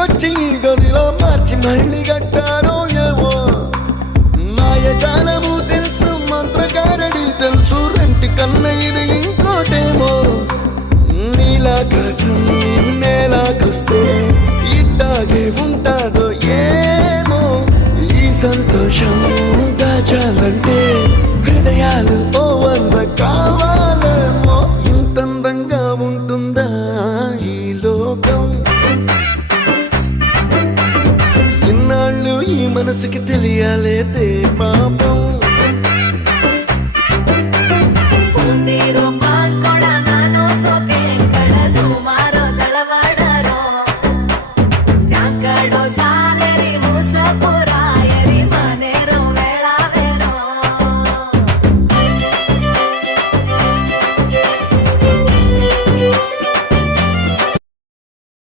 ఇంటికొచ్చి గదిలో మార్చి మళ్ళీ కట్టారో ఏమో మాయజాలము తెలుసు మంత్రకారడి తెలుసు రెంటి కన్న ఇది ఇంకోటేమో నీలాకాశం నేలాకొస్తే ఇట్టాగే ఉంటాదో ఏమో ఈ సంతోషం దాచాలంటే హృదయాలు ఓ వంద కావాలేమో ఇంతందంగా ఉంటుందా ఈ లోకం ఇన్నాళ్ళు ఈ మనసుకి తెలియాలే